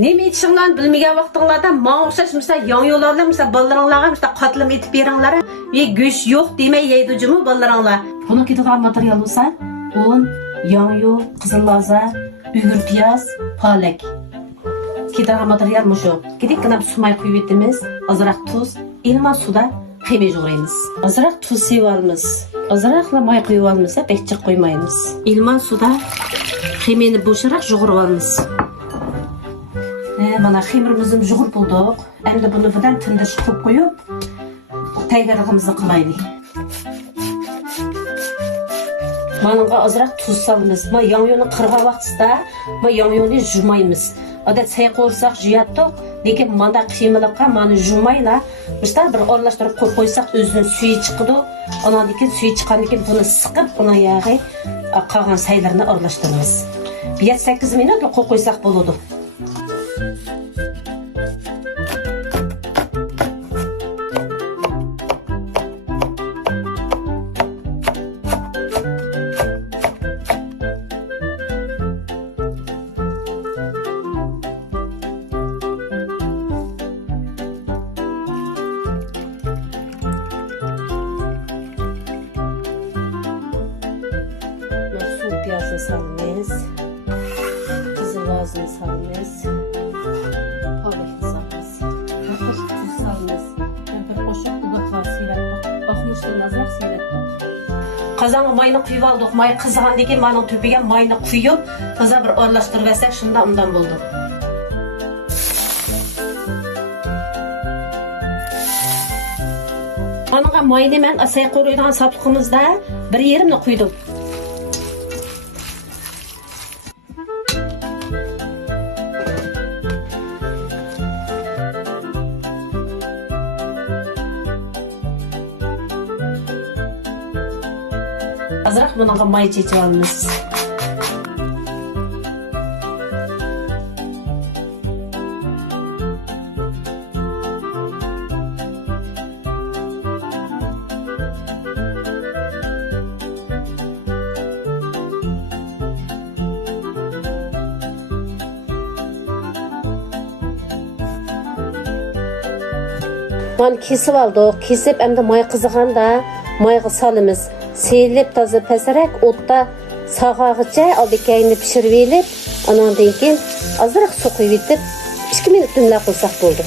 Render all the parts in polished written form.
Nima etishinglarni bilmagan vaqtinglarda menga o'xshash misol yon yo'llarlar misol bolalarga misol qatlam etib beringlar. Ve go'sht yo'q demay yeydi jumi bolalarga. Buni ketadigan material bo'lsa, un, yong'yo, qizil laza, uyg'ur piyoz, palak. Ketadigan material mushu. Kedekkina sumay quyib etamiz, ozroq tuz, ilma suda qiyma yo'g'raymiz. Ozroq tuz sevib olamiz. Ozroqla may quyib olamiz, bekchiq qo'ymaymiz. Ilma suda qiymani bo'sharoq yo'g'irib olamiz. Mana xemirimizni yo'g'irib bo'ldik. Endi buni bilan tindirish qilib qo'yib, tayyorlig'imizni qilaylik. Mananga ozroq tuz solamiz. Ma yong'yoni qirg'an vaqtida, ma yong'yoni jumaymiz. Odat sayqorsak juyatdik, lekin manda qiymalikqa mani jumayla, işte bir aralashtirib qo'ysak o'zining suyi chiqadi. Ondan keyin suyi chiqqandan keyin buni siqib, buni yog'i qolgan saylarni aralashtiramiz. 7-8 minut qo'ysak bo'ladi. Piyazını salmayız, kızıl lazını salmayız, pavlikini salmayız, bir tuz salmayız, bir koşuk dudakla seyrettik, bakmıştır azrak seyrettik. Kazanı mayını kuyup aldık, may kızıgan deken mayının tüpüge mayını kuyup, kıza bir aralashtirib versek şunda ondan buldu. Anıga mayını men asay koyduğun saplıkımızda 1,5 kuydum. Azroq bunga may chechib olamiz. Bunu kesib aldık. Kesib endi may qiziganda mayga salamiz. Seyilip tazı peserek otta sağağıca albekayını pişirip elip, ondan keyin azroq su quyib etib 2 minut dumlab qo'ysak bo'ldi.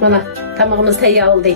Mana tamamımız tayyor oldu.